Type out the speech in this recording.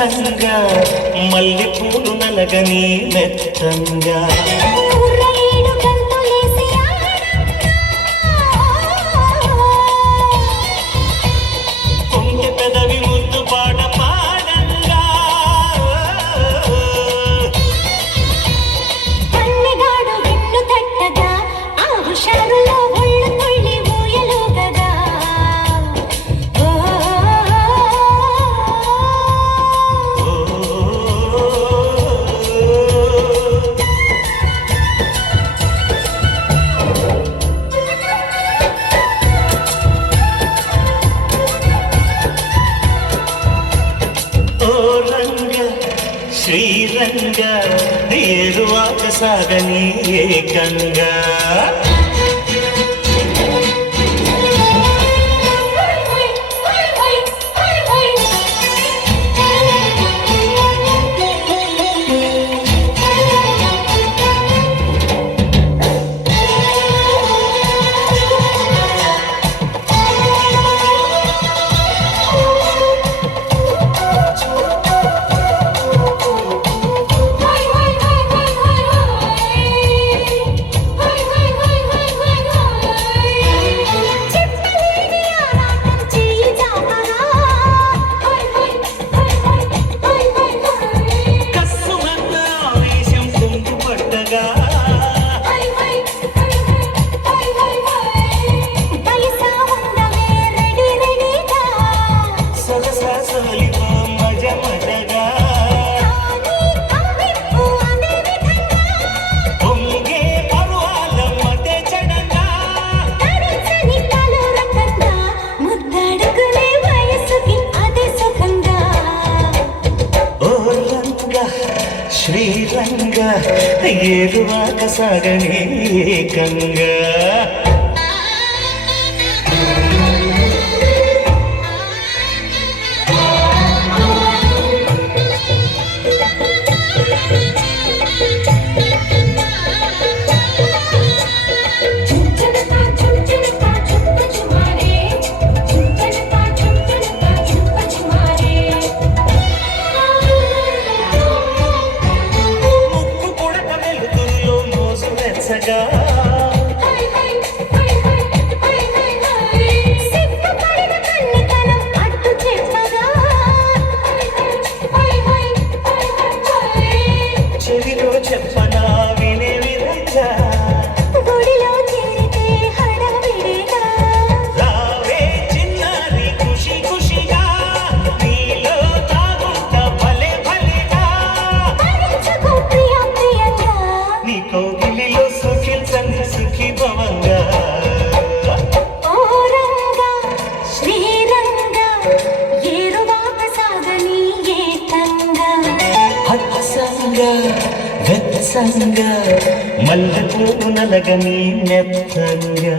పచ్చంగా మల్లెపూలు నలగని మెత్తంగా కొంచె పెదవి ముద్దు పాట పాడంగా పన్నెగాడు విన్ను తట్టగా ఆ హుషారులో ఒళ్ళు తుళ్ళి ఊయలుగగా శ్రీరంగ ఏరువాక సాగని ఏకంగా శ్రీరంగ ఏరువాక సాగని ఏకంగా చెవిలో చెప్పనా వినే విధంగా గుడిలో చేరితే హడావిడిగా రావే చిన్నారి ఖుషి ఖుషిగా నీలో తాగుంట భలే భలేగా మరించకు ప్రియ ప్రియంగా నీ కౌగిలిలో సుఖించని సుఖీ భవంగా ఓ రంగా శ్రీరంగా ఏరువాక సాగని ఏకంగా హత్సంగా వెత్సంగా మల్లెపూలు నలగని మెత్తంగా